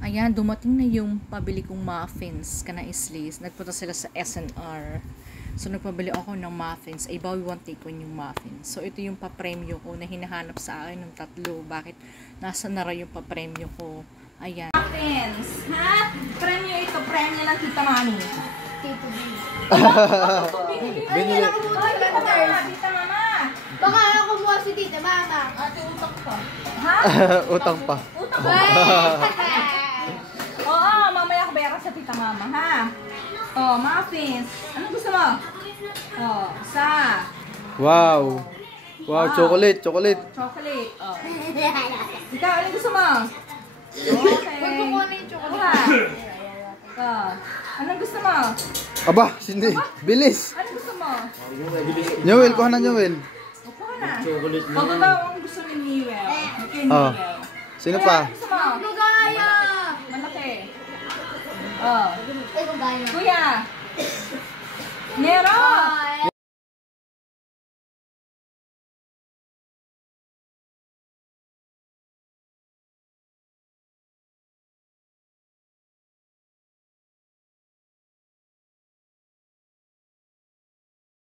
Ayan, dumating na yung pabili kong muffins kana islis. Nagpunta sila sa SNR. So, nagpabili ako ng muffins. Ay, buy one, take one yung muffins. So, ito yung papremyo ko na hinahanap sa akin ng tatlo. Bakit? Nasa na yung papremyo ko. Ayan. Muffins! Ha? Premyo ito. Premyo ng Tita Mami. Tito B. Binili. Tita Mama. Baka ako mo si Tita Mama. Ate, utang pa. Ha? Utang pa. Utang pa. Oo, mamaya ko bayaran sa Tita Mama, ha? Oh, muffins. Anong gusto mo? Oh, isa. Wow. Wow, chocolate, chocolate. Chocolate. Oh. Ikaw, anong gusto mo? Okay. Huwag mo kuha na yung chocolate. Oh. Anong gusto mo? Aba, Cindy. Bilis. Anong gusto mo? Joel, kuha na Joel. Upo ka na. O, ba ang gusto ni Newell? Okay, Oh. Newell. Sino pa? Anong gusto mo? Lugaya! Malaki. Oh. Ay, lugaya. Kuya. Nero.